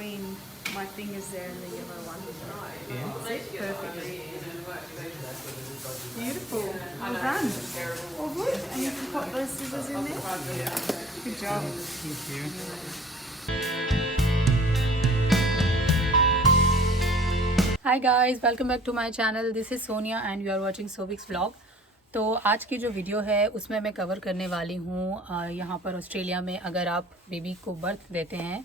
between my fingers there and the yellow one. Yeah. That's it, perfect. Beautiful. Well done. All good. And you can pop those scissors in there. Good job. Thank you. Hi guys, welcome back to my channel. This is Sonia and you are watching Sovik's vlog. तो आज की जो video है उसमें मैं cover करने वाली हूँ यहाँ पर ऑस्ट्रेलिया में अगर आप बेबी को बर्थ देते हैं,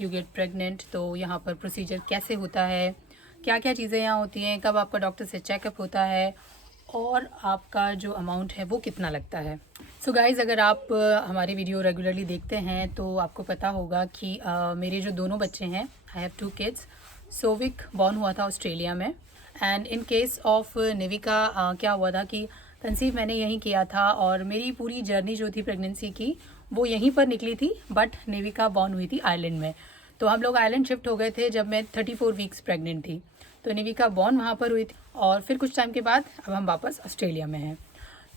यू गेट प्रेग्नेंट, तो यहाँ पर प्रोसीजर कैसे होता है, क्या क्या चीज़ें यहाँ होती हैं, कब आपका डॉक्टर से चेकअप होता है और आपका जो अमाउंट है वो कितना लगता है। सो गाइज़, अगर आप हमारी वीडियो रेगुलरली देखते हैं तो आपको पता होगा कि मेरे जो दोनों बच्चे हैं, I have 2 kids. Sovik born हुआ था ऑस्ट्रेलिया में एंड इन केस ऑफ निविका क्या हुआ था कि कंसीव मैंने यहीं किया था और मेरी पूरी जर्नी जो थी प्रेगनेंसी की वो यहीं पर निकली थी, बट निविका बॉर्न हुई थी आयरलैंड में। तो हम लोग आयरलैंड शिफ्ट हो गए थे जब मैं 34 वीक्स प्रेग्नेंट थी। तो निविका बॉर्न वहाँ पर हुई थी और फिर कुछ टाइम के बाद अब हम वापस ऑस्ट्रेलिया में हैं।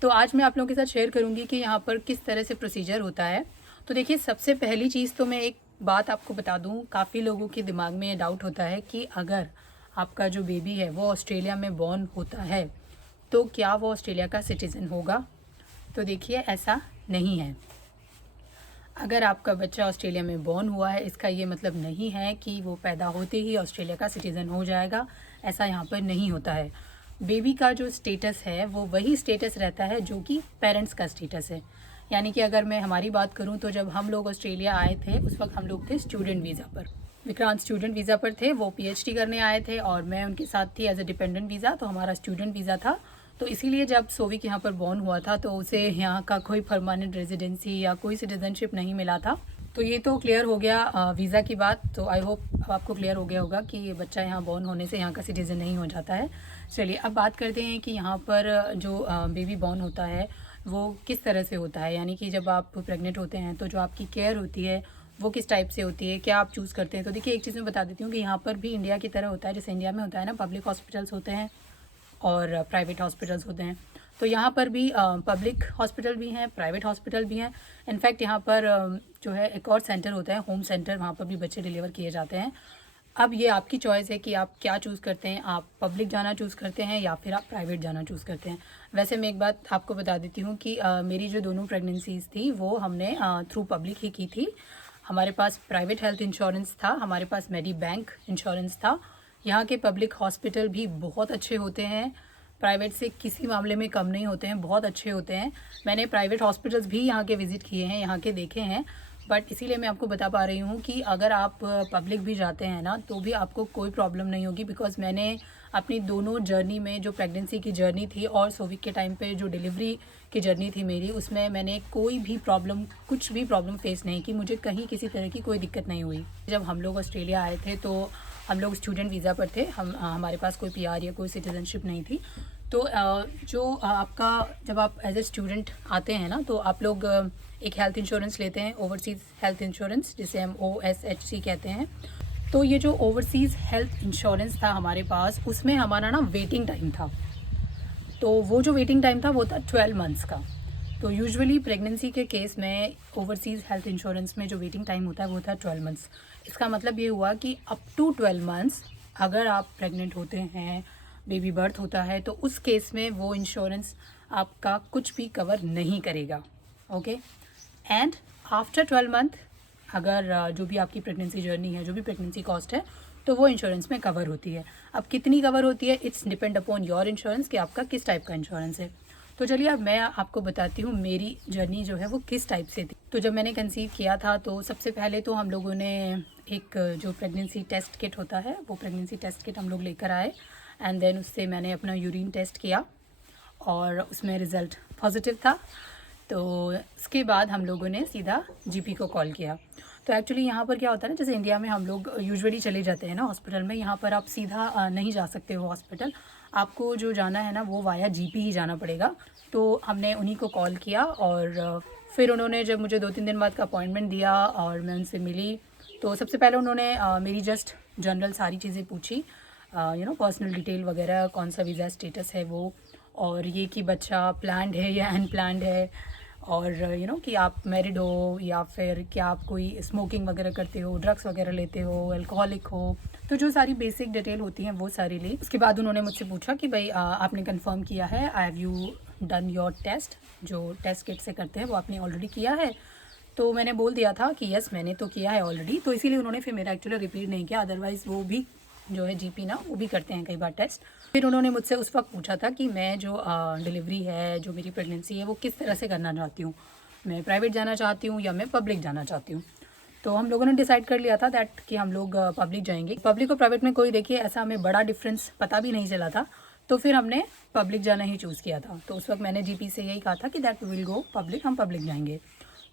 तो आज मैं आप लोगों के साथ शेयर करूँगी कि यहाँ पर किस तरह से प्रोसीजर होता है। तो देखिए, सबसे पहली चीज़ तो मैं एक बात आपको बता दूं, काफ़ी लोगों के दिमाग में ये डाउट होता है कि अगर आपका जो बेबी है वो ऑस्ट्रेलिया में बॉर्न होता है तो क्या वो ऑस्ट्रेलिया का सिटीज़न होगा। तो देखिए, ऐसा नहीं है। अगर आपका बच्चा ऑस्ट्रेलिया में बॉर्न हुआ है इसका ये मतलब नहीं है कि वो पैदा होते ही ऑस्ट्रेलिया का सिटीज़न हो जाएगा। ऐसा यहाँ पर नहीं होता है। बेबी का जो स्टेटस है वो वही स्टेटस रहता है जो कि पेरेंट्स का स्टेटस है। यानी कि अगर मैं हमारी बात करूं तो जब हम लोग ऑस्ट्रेलिया आए थे उस वक्त हम लोग थे स्टूडेंट वीज़ा पर। विक्रांत स्टूडेंट वीज़ा पर थे, वो पीएचडी करने आए थे और मैं उनके साथ थी एज अ डिपेंडेंट वीज़ा। तो हमारा स्टूडेंट वीज़ा था। तो इसीलिए जब सोविक यहाँ पर बॉर्न हुआ था तो उसे यहाँ का कोई परमानेंट रेजिडेंसी या कोई सिटीजनशिप नहीं मिला था। तो ये तो क्लियर हो गया वीज़ा की बात। तो आई होप अब आपको क्लियर हो गया होगा कि ये बच्चा यहाँ बॉर्न होने से यहाँ का सिटीज़न नहीं हो जाता है। चलिए अब बात करते हैं कि यहाँ पर जो बेबी बॉर्न होता है वो किस तरह से होता है। यानी कि जब आप प्रेग्नेंट होते हैं तो जो आपकी केयर होती है वो किस टाइप से होती है, क्या आप चूज़ करते हैं। तो देखिए, एक चीज़ मैं बता देती हूँ कि यहाँ पर भी इंडिया की तरह होता है। जैसे इंडिया में होता है ना, पब्लिक हॉस्पिटल्स होते हैं और प्राइवेट हॉस्पिटल्स होते हैं। तो यहाँ पर भी पब्लिक हॉस्पिटल भी हैं, प्राइवेट हॉस्पिटल भी हैं। इनफैक्ट यहाँ पर जो है एक और सेंटर होता है, होम सेंटर, वहाँ पर भी बच्चे डिलीवर किए जाते हैं। अब ये आपकी चॉइस है कि आप क्या चूज़ करते हैं, आप पब्लिक जाना चूज़ करते हैं या फिर आप प्राइवेट जाना चूज़ करते हैं। वैसे मैं एक बात आपको बता देती हूँ कि मेरी जो दोनों प्रेगनेंसीज़ थी वो हमने थ्रू पब्लिक ही की थी। हमारे पास प्राइवेट हेल्थ इंश्योरेंस था, हमारे पास मेडी बैंक इंश्योरेंस था। यहाँ के पब्लिक हॉस्पिटल भी बहुत अच्छे होते हैं, प्राइवेट से किसी मामले में कम नहीं होते हैं, बहुत अच्छे होते हैं। मैंने प्राइवेट हॉस्पिटल्स भी यहाँ के विज़िट किए हैं, यहाँ के देखे हैं। बट इसीलिए मैं आपको बता पा रही हूँ कि अगर आप पब्लिक भी जाते हैं ना तो भी आपको कोई प्रॉब्लम नहीं होगी। बिकॉज़ मैंने अपनी दोनों जर्नी में, जो प्रेगनेंसी की जर्नी थी और सोविक के टाइम पे जो डिलीवरी की जर्नी थी मेरी, उसमें मैंने कोई भी प्रॉब्लम, कुछ भी प्रॉब्लम फेस नहीं की। मुझे कहीं किसी तरह की कोई दिक्कत नहीं हुई। जब हम लोग ऑस्ट्रेलिया आए थे तो हम लोग स्टूडेंट वीज़ा पर थे, हमारे पास कोई पीआर या कोई सिटीजनशिप नहीं थी। तो जो आपका, जब आप एज ए स्टूडेंट आते हैं ना तो आप लोग एक हेल्थ इंश्योरेंस लेते हैं, ओवरसीज़ हेल्थ इंश्योरेंस, जिसे हम OSHC कहते हैं। तो ये जो ओवरसीज़ हेल्थ इंश्योरेंस था हमारे पास, उसमें हमारा ना वेटिंग टाइम था। तो वो जो वेटिंग टाइम था वो था 12 मंथ्स का। तो यूजुअली प्रेगनेंसी के केस में ओवरसीज़ हेल्थ इंश्योरेंस में जो वेटिंग टाइम होता है वो था 12 मंथ्स। इसका मतलब ये हुआ कि अप टू 12 मंथ्स अगर आप प्रेग्नेंट होते हैं, बेबी बर्थ होता है, तो उस केस में वो इंश्योरेंस आपका कुछ भी कवर नहीं करेगा। ओके, एंड आफ्टर 12 मंथ अगर जो भी आपकी प्रेगनेंसी जर्नी है, जो भी प्रेगनेंसी कॉस्ट है, तो वो इंश्योरेंस में कवर होती है। अब कितनी कवर होती है, it's depend upon your insurance कि आपका किस टाइप का इंश्योरेंस है। तो चलिए अब मैं आपको बताती हूँ मेरी जर्नी जो है वो किस टाइप से थी। तो जब मैंने कंसीव किया था तो सबसे पहले तो हम लोगों ने एक जो प्रेगनेंसी टेस्ट किट होता है वो प्रेगनेंसी टेस्ट किट हम लोग लेकर आए एंड देन उससे मैंने अपना यूरिन टेस्ट किया और उसमें रिज़ल्ट पॉजिटिव था। तो उसके बाद हम लोगों ने सीधा जीपी को कॉल किया। तो एक्चुअली यहाँ पर क्या होता है ना, जैसे इंडिया में हम लोग यूजुअली चले जाते हैं ना हॉस्पिटल में, यहाँ पर आप सीधा नहीं जा सकते हो हॉस्पिटल। आपको जो जाना है ना वो वाया जीपी ही जाना पड़ेगा। तो हमने उन्हीं को कॉल किया और फिर उन्होंने जब मुझे 2-3 दिन बाद का अपॉइंटमेंट दिया और मैं उनसे मिली, तो सबसे पहले उन्होंने मेरी जस्ट जनरल सारी चीज़ें पूछी, पर्सनल डिटेल वगैरह, कौन सा वीज़ा स्टेटस है वो, और ये कि बच्चा प्लान्ड है या अनप्लान्ड है, और कि आप मैरिड हो या फिर क्या आप कोई स्मोकिंग वगैरह करते हो, ड्रग्स वगैरह लेते हो, अल्कोहलिक हो, तो जो सारी बेसिक डिटेल होती हैं वो सारी ली। उसके बाद उन्होंने मुझसे पूछा कि भाई आपने कंफर्म किया है, I have you done your test, जो टेस्ट किट से करते हैं वो आपने ऑलरेडी किया है। तो मैंने बोल दिया था कि यस मैंने तो किया है ऑलरेडी, तो इसीलिए उन्होंने फिर मेरा एक्चुअली रिपीट नहीं किया, अदरवाइज़ वो भी जो है जीपी ना वो भी करते हैं कई बार टेस्ट। फिर उन्होंने मुझसे उस वक्त पूछा था कि मैं जो डिलीवरी है, जो मेरी प्रेगनेंसी है वो किस तरह से करना चाहती हूँ, मैं प्राइवेट जाना चाहती हूँ या मैं पब्लिक जाना चाहती हूँ। तो हम लोगों ने डिसाइड कर लिया था दैट कि हम लोग पब्लिक जाएंगे। पब्लिक और प्राइवेट में कोई देखिए ऐसा हमें बड़ा डिफरेंस पता भी नहीं चला था, तो फिर हमने पब्लिक जाना ही चूज़ किया था। तो उस वक्त मैंने जीपी से यही कहा था कि दैट विल गो पब्लिक, हम पब्लिक जाएंगे।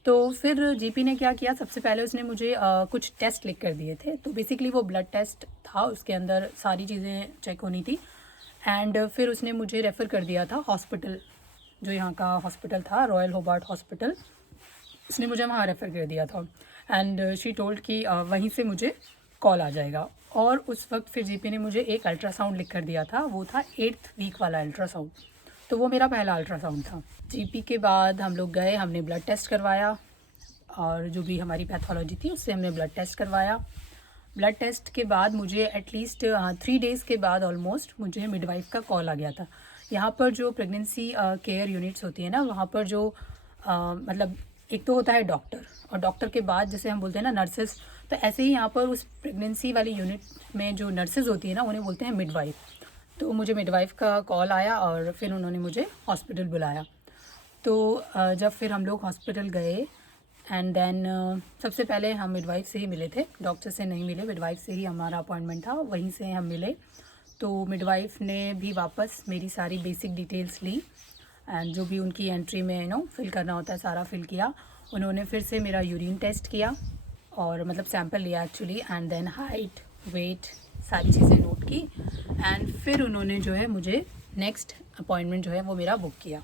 तो फिर जीपी ने क्या किया, सबसे पहले उसने मुझे कुछ टेस्ट लिख कर दिए थे। तो बेसिकली वो ब्लड टेस्ट था, उसके अंदर सारी चीज़ें चेक होनी थी। एंड फिर उसने मुझे रेफ़र कर दिया था हॉस्पिटल, जो यहाँ का हॉस्पिटल था रॉयल होबार्ट हॉस्पिटल, उसने मुझे वहाँ रेफ़र कर दिया था। एंड शी टोल्ड कि वहीं से मुझे कॉल आ जाएगा। और उस वक्त फिर जीपी ने मुझे एक अल्ट्रासाउंड लिख कर दिया था, वो था 8th वीक वाला अल्ट्रासाउंड। तो वो मेरा पहला अल्ट्रासाउंड था। जीपी के बाद हम लोग गए, हमने ब्लड टेस्ट करवाया, और जो भी हमारी पैथोलॉजी थी उससे हमने ब्लड टेस्ट करवाया। ब्लड टेस्ट के बाद मुझे एटलीस्ट 3 डेज़ के बाद ऑलमोस्ट मुझे मिडवाइफ का कॉल आ गया था। यहाँ पर जो प्रेगनेंसी केयर यूनिट्स होती है ना, वहाँ पर जो मतलब एक तो होता है डॉक्टर, और डॉक्टर के बाद जैसे हम बोलते हैं ना नर्सेस, तो ऐसे ही यहाँ पर उस प्रेगनेंसी वाली यूनिट में जो नर्सेज होती है ना उन्हें बोलते हैं मिडवाइफ। तो मुझे मिडवाइफ का कॉल आया और फिर उन्होंने मुझे हॉस्पिटल बुलाया। तो जब फिर हम लोग हॉस्पिटल गए एंड देन सबसे पहले हम मिडवाइफ से ही मिले थे, डॉक्टर से नहीं मिले, मिडवाइफ से ही हमारा अपॉइंटमेंट था, वहीं से हम मिले। तो मिडवाइफ ने भी वापस मेरी सारी बेसिक डिटेल्स ली एंड जो भी उनकी एंट्री में फिल करना होता है सारा फिल किया। उन्होंने फिर से मेरा यूरिन टेस्ट किया और मतलब सैंपल लिया actually, and then height, weight, सारी चीज़ें नोट की। एंड फिर उन्होंने जो है मुझे नेक्स्ट अपॉइंटमेंट जो है वो मेरा बुक किया,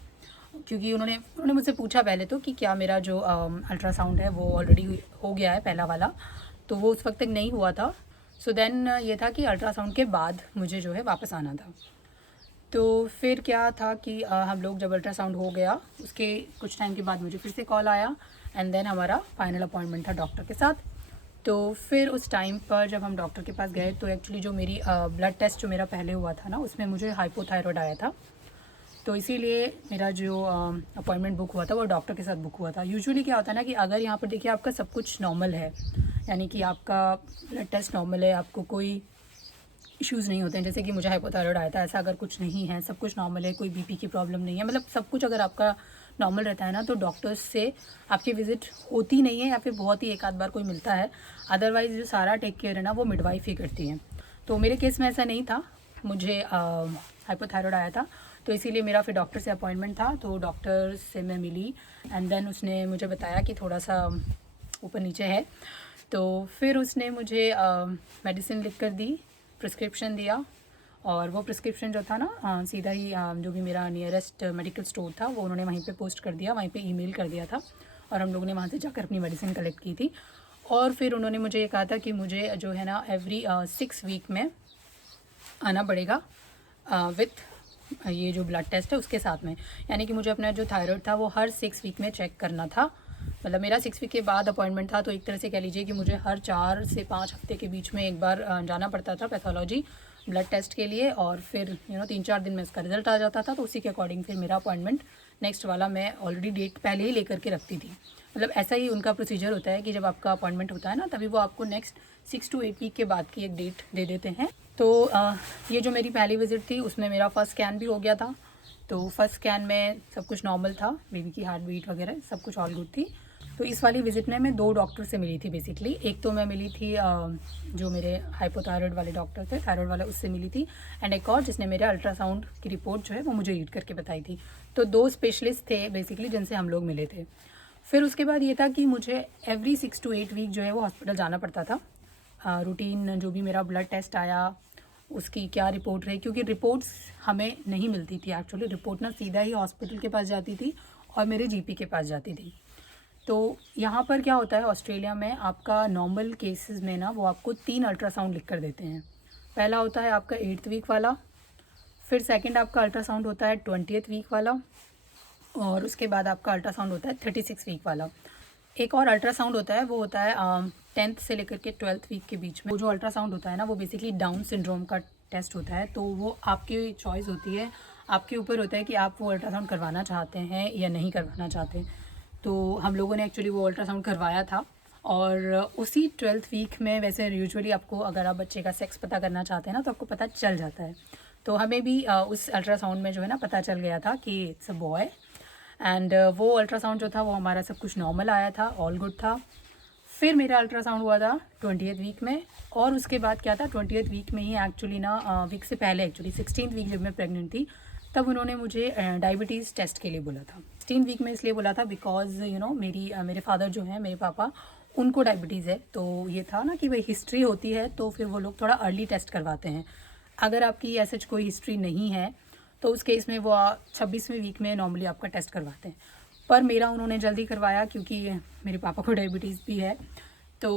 क्योंकि उन्होंने मुझसे पूछा पहले तो कि क्या मेरा जो अल्ट्रासाउंड है वो ऑलरेडी हो गया है पहला वाला, तो वो उस वक्त तक नहीं हुआ था। सो देन ये था कि अल्ट्रासाउंड के बाद मुझे जो है वापस आना था। तो फिर क्या था कि हम लोग जब अल्ट्रासाउंड हो गया उसके कुछ टाइम के बाद मुझे फिर से कॉल आया एंड देन हमारा फाइनल अपॉइंटमेंट था डॉक्टर के साथ। तो फिर उस टाइम पर जब हम डॉक्टर के पास गए तो एक्चुअली जो मेरी ब्लड टेस्ट जो मेरा पहले हुआ था ना उसमें मुझे हाइपोथायरॉयड आया था, तो इसीलिए मेरा जो अपॉइंटमेंट बुक हुआ था वो डॉक्टर के साथ बुक हुआ था। यूजुअली क्या होता है ना कि अगर यहाँ पर देखिए आपका सब कुछ नॉर्मल है, यानी कि आपका ब्लड टेस्ट नॉर्मल है, आपको कोई इश्यूज़ नहीं होते हैं, जैसे कि मुझे हाइपोथायरॉयड आया था, ऐसा अगर कुछ नहीं है, सब कुछ नॉर्मल है, कोई बीपी की प्रॉब्लम नहीं है, मतलब सब कुछ अगर आपका नॉर्मल रहता है ना, तो डॉक्टर्स से आपकी विज़िट होती नहीं है या फिर बहुत ही एक आध बार कोई मिलता है। अदरवाइज़ जो सारा टेक केयर है ना वो मिडवाइफ ही करती हैं। तो मेरे केस में ऐसा नहीं था, मुझे हाइपोथायरॉयड आया था, तो इसीलिए मेरा फिर डॉक्टर से अपॉइंटमेंट था। तो डॉक्टर से मैं मिली एंड देन उसने मुझे बताया कि थोड़ा सा ऊपर नीचे है। तो फिर उसने मुझे मेडिसिन लिख कर दी, प्रिस्क्रिप्शन दिया, और वो प्रिस्क्रिप्शन जो था ना सीधा ही जो भी मेरा नियरेस्ट मेडिकल स्टोर था वो उन्होंने वहीं पे पोस्ट कर दिया, वहीं पे ईमेल कर दिया था, और हम लोगों ने वहाँ से जाकर अपनी मेडिसिन कलेक्ट की थी। और फिर उन्होंने मुझे ये कहा था कि मुझे जो है ना एवरी 6 वीक में आना पड़ेगा विथ ये जो ब्लड टेस्ट है उसके साथ में, यानी कि मुझे अपना जो थायराइड था वो हर 6 वीक में चेक करना था। मतलब मेरा 6 वीक के बाद अपॉइंटमेंट था, तो एक तरह से कह लीजिए कि मुझे हर 4 से 5 हफ्ते के बीच में एक बार जाना पड़ता था पैथोलॉजी ब्लड टेस्ट के लिए, और फिर 3-4 दिन में उसका रिजल्ट आ जाता था। तो उसी के अकॉर्डिंग फिर मेरा अपॉइंटमेंट नेक्स्ट वाला मैं ऑलरेडी डेट पहले ही लेकर के रखती थी। मतलब ऐसा ही उनका प्रोसीजर होता है कि जब आपका अपॉइंटमेंट होता है ना तभी वो आपको नेक्स्ट 6 to 8 वीक के बाद की एक डेट दे देते हैं। तो ये जो मेरी पहली विज़िट थी उसमें मेरा फर्स्ट स्कैन भी हो गया था। तो फर्स्ट स्कैन में सब कुछ नॉर्मल था, बेबी की हार्ट बीट वगैरह सब कुछ ऑल गुड थी। तो इस वाली विज़िट में मैं 2 डॉक्टर से मिली थी बेसिकली। एक तो मैं मिली थी जो मेरे हाइपोथायरॉयड वाले डॉक्टर थे, थायराइड वाला, उससे मिली थी, एंड एक और जिसने मेरे अल्ट्रासाउंड की रिपोर्ट जो है वो मुझे रीड करके बताई थी। तो 2 स्पेशलिस्ट थे बेसिकली जिनसे हम लोग मिले थे। फिर उसके बाद ये था कि मुझे एवरी 6 to 8 वीक जो है वो हॉस्पिटल जाना पड़ता था। रूटीन जो भी मेरा ब्लड टेस्ट आया उसकी क्या रिपोर्ट रही, क्योंकि रिपोर्ट्स हमें नहीं मिलती थी एक्चुअली, रिपोर्ट ना सीधा ही हॉस्पिटल के पास जाती थी और मेरे जीपी के पास जाती थी। तो यहाँ पर क्या होता है ऑस्ट्रेलिया में, आपका नॉर्मल केसेस में ना वो आपको 3 अल्ट्रासाउंड लिख कर देते हैं। पहला होता है आपका 8th वीक वाला, फिर सेकंड आपका अल्ट्रासाउंड होता है 20th वीक वाला, और उसके बाद आपका अल्ट्रासाउंड होता है 36 वीक वाला। एक और अल्ट्रासाउंड होता है, वो होता है 10th से लेकर के 12th वीक के बीच में। वो जो अल्ट्रासाउंड होता है ना, वो बेसिकली डाउन सिंड्रोम का टेस्ट होता है। तो वो आपकी चॉइस होती है, आपके ऊपर होता है कि आप वो अल्ट्रासाउंड करवाना चाहते हैं या नहीं करवाना चाहते। तो हम लोगों ने एक्चुअली वो अल्ट्रासाउंड करवाया था, और उसी 12th वीक में वैसे यूजुअली आपको अगर आप बच्चे का सेक्स पता करना चाहते हैं ना, तो आपको पता चल जाता है। तो हमें भी उस अल्ट्रासाउंड में जो है ना पता चल गया था कि इट्स अ बॉय। एंड वो अल्ट्रासाउंड जो था वो हमारा सब कुछ नॉर्मल आया था, ऑल गुड था। फिर मेरा अल्ट्रासाउंड हुआ था 20th वीक में, और उसके बाद क्या था 20th वीक में ही एक्चुअली ना, वीक से पहले एक्चुअली 16th वीक जब मैं प्रेग्नेंट थी, तब उन्होंने मुझे डायबिटीज़ टेस्ट के लिए बोला था। 16th वीक में इसलिए बोला था बिकॉज मेरे फादर जो हैं, मेरे पापा, उनको डायबिटीज़ है। तो ये था ना कि भाई हिस्ट्री होती है तो फिर वो लोग थोड़ा अर्ली टेस्ट करवाते हैं। अगर आपकी ऐसे कोई हिस्ट्री नहीं है तो उस केस में वो 26वें वीक में नॉर्मली आपका टेस्ट करवाते हैं। पर मेरा उन्होंने जल्दी करवाया क्योंकि मेरे पापा को डायबिटीज़ भी है। तो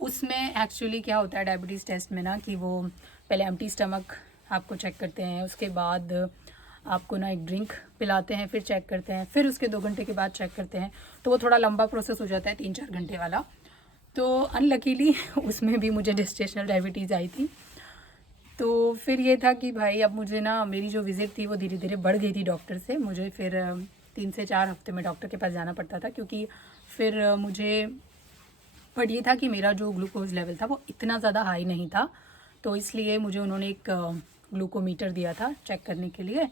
उसमें एक्चुअली क्या होता है डायबिटीज़ टेस्ट में ना, कि वो पहले एम्प्टी स्टमक आपको चेक करते हैं, उसके बाद आपको ना एक ड्रिंक पिलाते हैं, फिर चेक करते हैं, फिर उसके 2 घंटे के बाद चेक करते हैं। तो वो थोड़ा लंबा प्रोसेस हो जाता है, 3-4 घंटे वाला। तो अनलकीली उसमें भी मुझे जेस्टेशनल डायबिटीज़ आई थी। तो फिर ये था कि भाई अब मुझे ना, मेरी जो विज़िट थी वो धीरे धीरे बढ़ गई थी डॉक्टर से। मुझे फिर 3 से 4 हफ्ते में डॉक्टर के पास जाना पड़ता था, क्योंकि फिर मुझे बट ये था कि मेरा जो ग्लूकोज लेवल था वो इतना ज़्यादा हाई नहीं था। तो इसलिए मुझे उन्होंने एक ग्लूकोमीटर दिया था चेक करने के लिए,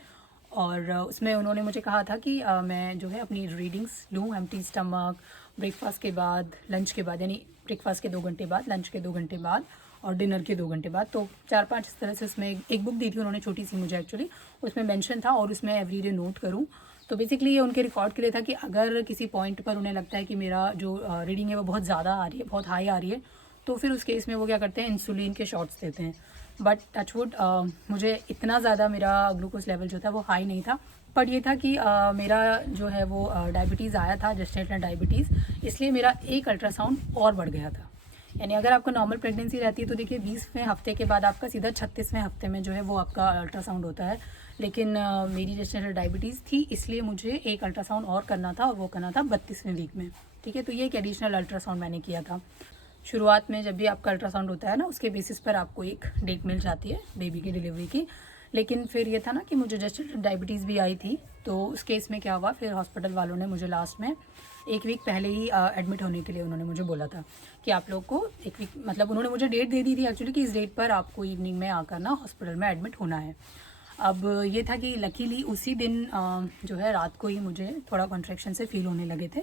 और उसमें उन्होंने मुझे कहा था कि मैं जो है अपनी रीडिंग्स लूँ एम्प्टी स्टमक, ब्रेकफास्ट के बाद, लंच के बाद, यानी ब्रेकफास्ट के 2 घंटे बाद, लंच के 2 घंटे बाद और डिनर के 2 घंटे बाद। तो 4-5 इस तरह से उसमें एक बुक दी थी उन्होंने, छोटी सी मुझे एक्चुअली, उसमें मेंशन था, और उसमें एवरीडे नोट करूँ। तो बेसिकली ये उनके रिकॉर्ड के लिए था कि अगर किसी पॉइंट पर उन्हें लगता है कि मेरा जो रीडिंग है वो बहुत ज़्यादा आ रही है, बहुत हाई आ रही है, तो फिर उस केस में वो क्या करते हैं, इंसुलिन के शॉट्स देते हैं। बट टचवुड मुझे इतना ज़्यादा मेरा ग्लूकोज लेवल जो था वो हाई नहीं था। बट ये था कि मेरा जो है वो डायबिटीज़ आया था, जेस्टेशनल डायबिटीज़, इसलिए मेरा एक अल्ट्रासाउंड और बढ़ गया था। यानी अगर आपको नॉर्मल प्रेगनेंसी रहती है तो देखिए 20वें हफ्ते के बाद आपका सीधा 36वें हफ्ते में जो है वो आपका अल्ट्रासाउंड होता है। लेकिन मेरी जेस्टेशनल डायबिटीज़ थी, इसलिए मुझे एक अल्ट्रासाउंड और करना था, और वो करना था 32वें वीक में। ठीक है, तो ये एक एडिशनल अल्ट्रासाउंड मैंने किया था। शुरुआत में जब भी आपका अल्ट्रासाउंड होता है ना, उसके बेसिस पर आपको एक डेट मिल जाती है बेबी की डिलीवरी की। लेकिन फिर ये था ना कि मुझे जेस्टेशनल डायबिटीज़ भी आई थी। तो उस केस में क्या हुआ, फिर हॉस्पिटल वालों ने मुझे लास्ट में 1 वीक पहले ही एडमिट होने के लिए उन्होंने मुझे बोला था कि आप लोग को 1 वीक, मतलब उन्होंने मुझे डेट दे दी थी एक्चुअली कि इस डेट पर आपको इवनिंग में आकर ना हॉस्पिटल में एडमिट होना है। अब ये था कि लकीली उसी दिन जो है रात को ही मुझे थोड़ा कॉन्ट्रैक्शन से फील होने लगे थे।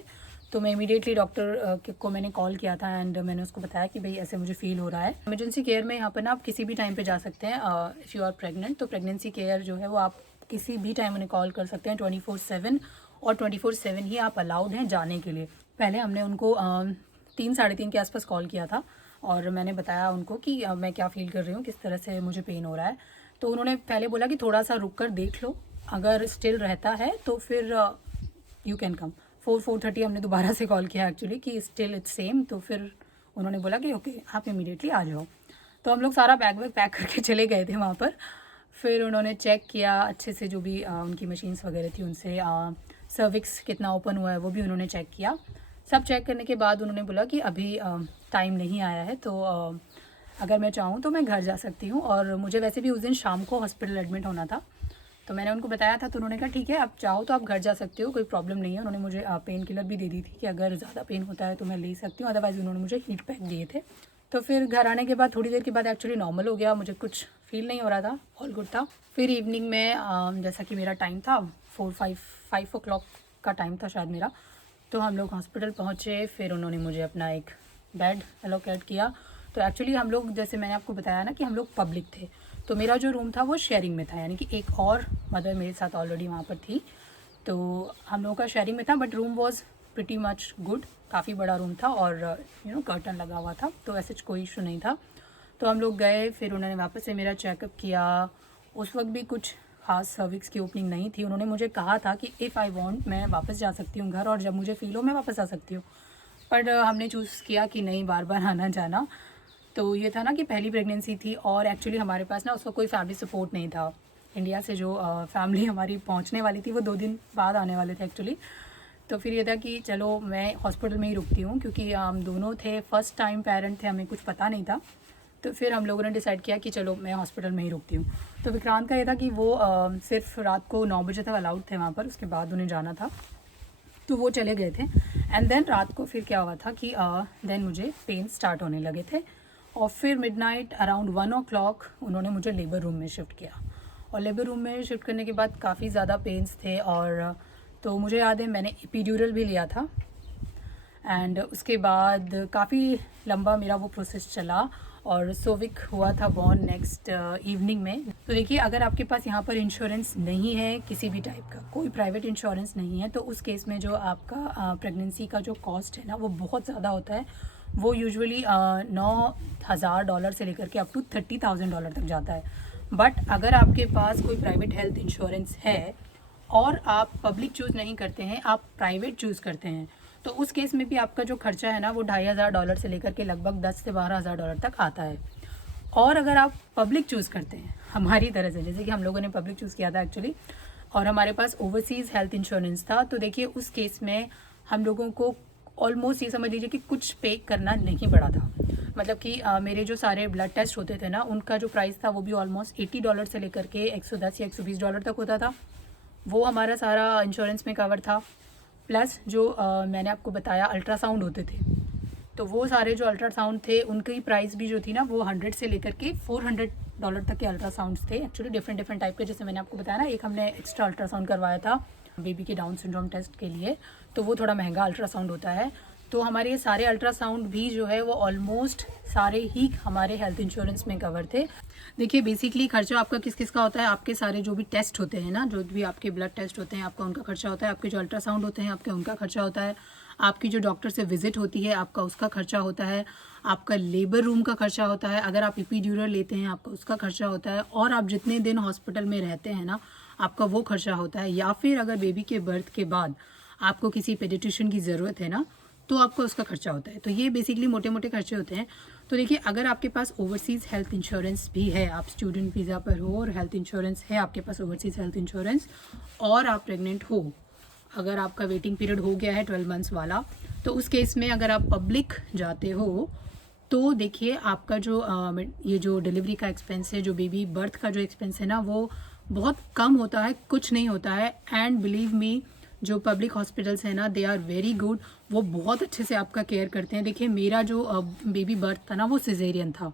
तो मैं इमीडिएटली डॉक्टर को मैंने कॉल किया था, एंड मैंने उसको बताया कि भाई ऐसे मुझे फील हो रहा है। इमरजेंसी केयर में यहाँ पर ना आप किसी भी टाइम पे जा सकते हैं। इफ़ यू आर प्रेग्नेंट तो प्रेगनेंसी केयर जो है वो आप किसी भी टाइम उन्हें कॉल कर सकते हैं 24/7, और 24/7 ही आप अलाउड हैं जाने के लिए। पहले हमने उनको 3-3:30 के आसपास कॉल किया था, और मैंने बताया उनको कि मैं क्या फ़ील कर रही हूँ, किस तरह से मुझे पेन हो रहा है। तो उन्होंने पहले बोला कि थोड़ा सा रुक कर देख लो, अगर स्टिल रहता है तो फिर यू कैन कम। 4-4:30 हमने दोबारा से कॉल किया एक्चुअली कि स्टिल इट्स सेम। तो फिर उन्होंने बोला कि ओके आप इमीडिएटली आ जाओ। तो हम लोग सारा बैग वैग पैक करके चले गए थे वहाँ पर। फिर उन्होंने चेक किया अच्छे से, जो भी उनकी मशीन्स वगैरह थी उनसे, सर्विक्स कितना ओपन हुआ है वो भी उन्होंने चेक किया। सब चेक करने के बाद उन्होंने बोला कि अभी टाइम नहीं आया है, तो अगर मैं चाहूँ तो मैं घर जा सकती हूँ। और मुझे वैसे भी उस दिन शाम को हॉस्पिटल एडमिट होना था, तो मैंने उनको बताया था। तो उन्होंने कहा ठीक है आप चाहो तो आप घर जा सकते हो, कोई प्रॉब्लम नहीं है। उन्होंने मुझे पेन किलर भी दे दी थी कि अगर ज़्यादा पेन होता है तो मैं ले सकती हूँ, अदरवाइज़ उन्होंने मुझे हीट पैक दिए थे। तो फिर घर आने के बाद थोड़ी देर के बाद एक्चुअली नॉर्मल हो गया, मुझे कुछ फील नहीं हो रहा था, ऑल गुड था। फिर इवनिंग में जैसा कि मेरा टाइम था 5 o'clock का टाइम था शायद मेरा, तो हम लोग हॉस्पिटल पहुँचे। फिर उन्होंने मुझे अपना एक बेड एलोकेट किया। तो एक्चुअली हम लोग, जैसे मैंने आपको बताया ना कि हम लोग पब्लिक थे, तो मेरा जो रूम था वो शेयरिंग में था, यानी कि एक और मदर मेरे साथ ऑलरेडी वहाँ पर थी। तो हम लोगों का शेयरिंग में था, but room was pretty much good, काफ़ी बड़ा रूम था, और कर्टन लगा हुआ था, तो ऐसे कोई इशू नहीं था। तो हम लोग गए, फिर उन्होंने वापस से मेरा चेकअप किया। उस वक्त भी कुछ खास सर्विक्स की ओपनिंग नहीं थी। उन्होंने मुझे कहा था कि इफ़ आई वांट मैं वापस जा सकती हूँ घर, और जब मुझे फ़ील हो मैं वापस आ सकती हूँ। बट हमने चूज़ किया कि नहीं, बार बार आना जाना। तो ये था ना कि पहली प्रेगनेंसी थी, और एक्चुअली हमारे पास ना उसका कोई फैमिली सपोर्ट नहीं था। इंडिया से जो फैमिली हमारी पहुंचने वाली थी वो 2 दिन बाद आने वाले थे एक्चुअली। तो फिर ये था कि चलो मैं हॉस्पिटल में ही रुकती हूँ, क्योंकि हम दोनों थे, फर्स्ट टाइम पेरेंट थे, हमें कुछ पता नहीं था। तो फिर हम लोगों ने डिसाइड किया कि चलो मैं हॉस्पिटल में ही रुकती हूँ। तो विक्रांत का ये था कि वो सिर्फ रात को 9 बजे तक अलाउड थे वहाँ पर, उसके बाद उन्हें जाना था, तो वो चले गए थे। एंड देन रात को फिर क्या हुआ था कि देन मुझे पेन स्टार्ट होने लगे थे, और फिर मिडनाइट अराउंड 1 o'clock उन्होंने मुझे लेबर रूम में शिफ्ट किया। और लेबर रूम में शिफ्ट करने के बाद काफ़ी ज़्यादा पेन्स थे, और तो मुझे याद है मैंने एपिड्यूरल भी लिया था। एंड उसके बाद काफ़ी लंबा मेरा वो प्रोसेस चला, और सोविक हुआ था बॉर्न नेक्स्ट इवनिंग में। तो देखिए, अगर आपके पास यहाँ पर इंश्योरेंस नहीं है किसी भी टाइप का, कोई प्राइवेट इंश्योरेंस नहीं है, तो उस केस में जो आपका प्रेगनेंसी का जो कॉस्ट है ना वो बहुत ज़्यादा होता है। वो यूजुअली $9,000 से लेकर के अप टू $30,000 तक जाता है। बट अगर आपके पास कोई प्राइवेट हेल्थ इंश्योरेंस है और आप पब्लिक चूज़ नहीं करते हैं, आप प्राइवेट चूज़ करते हैं, तो उस केस में भी आपका जो खर्चा है ना वो $2,500 से लेकर के लगभग $10,000 से $12,000 तक आता है। और अगर आप पब्लिक चूज़ करते हैं हमारी तरह से, जैसे कि हम लोगों ने पब्लिक चूज़ किया था एक्चुअली, और हमारे पास ओवरसीज़ हेल्थ इंश्योरेंस था, तो देखिए उस केस में हम लोगों को ऑलमोस्ट ये समझ लीजिए कि कुछ पे करना नहीं पड़ा था। मतलब कि मेरे जो सारे ब्लड टेस्ट होते थे ना, उनका जो प्राइस था वो भी ऑलमोस्ट $80 से लेकर के $110 या $120 तक होता था। वो हमारा सारा इंश्योरेंस में कवर था। प्लस जो मैंने आपको बताया अल्ट्रासाउंड होते थे, तो वो सारे जो अल्ट्रासाउंड थे उनकी प्राइस भी जो थी ना वो 100 से लेकर के $400 तक के अल्ट्रासाउंड्स थे एक्चुअली, डिफरेंट टाइप के। जैसे मैंने आपको बताया ना, एक हमने एक्स्ट्रा अल्ट्रासाउंड करवाया था बेबी के डाउन सिंड्रोम टेस्ट के लिए, तो वो थोड़ा महंगा अल्ट्रासाउंड होता है। तो हमारे ये सारे अल्ट्रासाउंड भी जो है वो ऑलमोस्ट सारे ही हमारे हेल्थ इंश्योरेंस में कवर थे। देखिए बेसिकली खर्चा आपका किस किस का होता है, आपके सारे जो भी टेस्ट होते हैं ना, जो भी आपके ब्लड टेस्ट होते हैं आपका उनका खर्चा होता है, आपके जो अल्ट्रासाउंड होते हैं आपके उनका खर्चा होता है, आपकी जो डॉक्टर से विजिट होती है आपका उसका खर्चा होता है, आपका लेबर रूम का खर्चा होता है, अगर आप एपिड्यूरल लेते हैं आपका उसका खर्चा होता है, और आप जितने दिन हॉस्पिटल में रहते हैं ना आपका वो खर्चा होता है, या फिर अगर बेबी के बर्थ के बाद आपको किसी पेडिट्रिशियन की ज़रूरत है ना तो आपको उसका खर्चा होता है। तो ये बेसिकली मोटे मोटे खर्चे होते हैं। तो देखिए, अगर आपके पास ओवरसीज़ हेल्थ इंश्योरेंस भी है, आप स्टूडेंट वीज़ा पर हो और हेल्थ इंश्योरेंस है आपके पास, ओवरसीज़ हेल्थ इंश्योरेंस, और आप प्रेग्नेंट हो, अगर आपका वेटिंग पीरियड हो गया है 12 मंथ्स वाला, तो उस केस में अगर आप पब्लिक जाते हो तो देखिए आपका जो ये जो डिलीवरी का एक्सपेंस है, जो बेबी बर्थ का जो एक्सपेंस है ना, वो बहुत कम होता है, कुछ नहीं होता है। एंड बिलीव मी, जो पब्लिक हॉस्पिटल्स हैं ना, दे आर वेरी गुड, वो बहुत अच्छे से आपका केयर करते हैं। देखिए मेरा जो बेबी बर्थ था ना वो सिजेरियन था,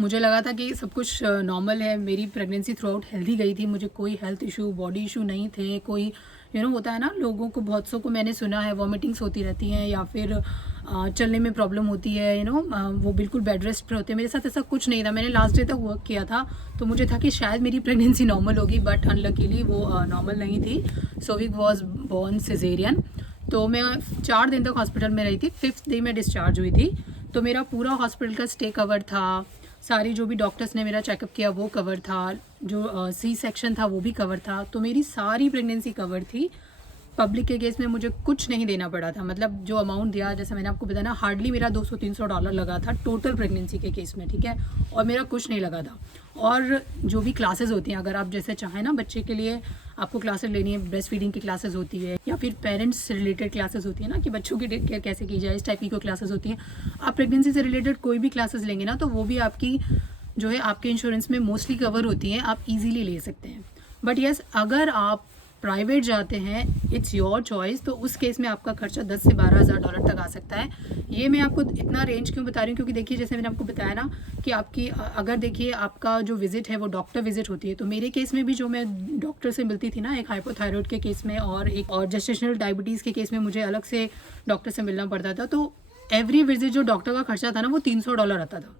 मुझे लगा था कि सब कुछ नॉर्मल है, मेरी प्रेगनेंसी थ्रू आउट हेल्दी गई थी, मुझे कोई हेल्थ इशू, बॉडी इशू नहीं थे, कोई होता है ना, लोगों को बहुत सौ को मैंने सुना है वॉमिटिंग्स होती रहती हैं या फिर चलने में प्रॉब्लम होती है, वो बिल्कुल बेड रेस्ट पर होते हैं। मेरे साथ ऐसा कुछ नहीं था, मैंने लास्ट डे तक वर्क किया था, तो मुझे था कि शायद मेरी प्रेगनेंसी नॉर्मल होगी, बट अनलकीली वो नॉर्मल नहीं थी। Sovik was born caesarean. तो मैं 4 दिन तक हॉस्पिटल में रही थी, 5th डे में डिस्चार्ज हुई थी। तो मेरा पूरा हॉस्पिटल का स्टे कवर था, सारी जो भी डॉक्टर्स ने मेरा चेकअप किया वो कवर था, जो सी सेक्शन था वो भी कवर था, तो मेरी सारी प्रेगनेंसी कवर थी। पब्लिक के केस में मुझे कुछ नहीं देना पड़ा था, मतलब जो अमाउंट दिया, जैसे मैंने आपको बताया ना, हार्डली मेरा $200-300 लगा था टोटल प्रेगनेंसी के केस में, ठीक है, और मेरा कुछ नहीं लगा था। और जो भी क्लासेस होती हैं, अगर आप जैसे चाहें ना बच्चे के लिए आपको क्लासेस लेनी है, ब्रेस्ट फीडिंग की क्लासेस होती है या फिर पेरेंट्स से रिलेटेड क्लासेस होती है ना, कि बच्चों की टेक केयर कैसे की जाए, इस टाइप की कोई क्लासेस होती हैं, आप प्रेगनेंसी से रिलेटेड कोई भी क्लासेस लेंगे ना तो वो भी आपकी जो है आपके इंश्योरेंस में मोस्टली कवर होती हैं, आप ईजिली ले सकते हैं। बट येस, अगर आप प्राइवेट जाते हैं, इट्स योर चॉइस, तो उस केस में आपका खर्चा $10,000 से $12,000 तक आ सकता है। ये मैं आपको इतना रेंज क्यों बता रही हूँ, क्योंकि देखिए जैसे मैंने आपको बताया ना कि आपकी अगर देखिए आपका जो विजिट है वो डॉक्टर विजिट होती है, तो मेरे केस में भी जो मैं डॉक्टर से मिलती थी ना, एक हाइपोथायरॉयड के केस में और जेस्टेशनल डायबिटीज़ के केस में मुझे अलग से डॉक्टर से मिलना पड़ता था, तो एवरी विजिट जो डॉक्टर का खर्चा था ना वो $300 आता था।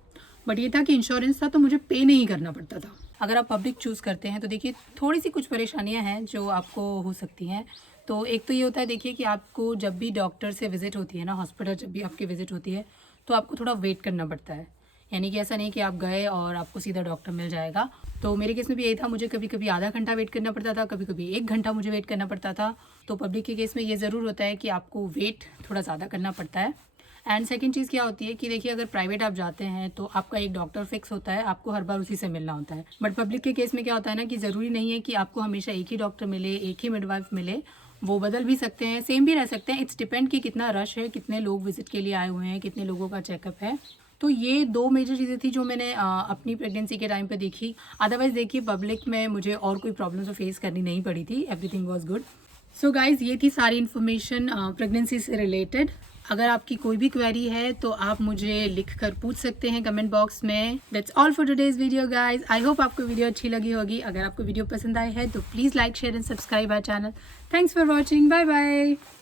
बट ये था कि इंश्योरेंस था तो मुझे पे नहीं करना पड़ता था। अगर आप पब्लिक चूज़ करते हैं तो देखिए थोड़ी सी कुछ परेशानियां हैं जो आपको हो सकती हैं। तो एक तो ये होता है, देखिए कि आपको जब भी डॉक्टर से विज़िट होती है ना, हॉस्पिटल जब भी आपकी विज़िट होती है तो आपको थोड़ा वेट करना पड़ता है, यानी कि ऐसा नहीं कि आप गए और आपको सीधा डॉक्टर मिल जाएगा। तो मेरे केस में भी यही था, मुझे कभी कभी आधा घंटा वेट करना पड़ता था, कभी कभी 1 घंटा मुझे वेट करना पड़ता था। तो पब्लिक के केस में ये ज़रूर होता है कि आपको वेट थोड़ा ज़्यादा करना पड़ता है। एंड सेकंड चीज़ क्या होती है कि देखिए अगर प्राइवेट आप जाते हैं तो आपका एक डॉक्टर फिक्स होता है, आपको हर बार उसी से मिलना होता है। बट पब्लिक के केस में क्या होता है ना कि ज़रूरी नहीं है कि आपको हमेशा एक ही डॉक्टर मिले, एक ही मिडवाइफ मिले, वो बदल भी सकते हैं, सेम भी रह सकते हैं। इट्स डिपेंड कि कितना रश है, कितने लोग विजिट के लिए आए हुए हैं, कितने लोगों का चेकअप है। तो ये 2 मेजर चीज़ें थी जो मैंने अपनी प्रेगनेंसी के टाइम पे देखी। अदरवाइज़ देखिए पब्लिक में मुझे और कोई प्रॉब्लम तो फेस करनी नहीं पड़ी थी, everything was good. So guys ये थी सारी इन्फॉर्मेशन प्रेगनेंसी से रिलेटेड। अगर आपकी कोई भी क्वेरी है तो आप मुझे लिख कर पूछ सकते हैं कमेंट बॉक्स में। That's all for today's video guys. I hope आपको वीडियो अच्छी लगी होगी। अगर आपको वीडियो पसंद आई है तो please like share and subscribe our channel. Thanks for watching, bye bye.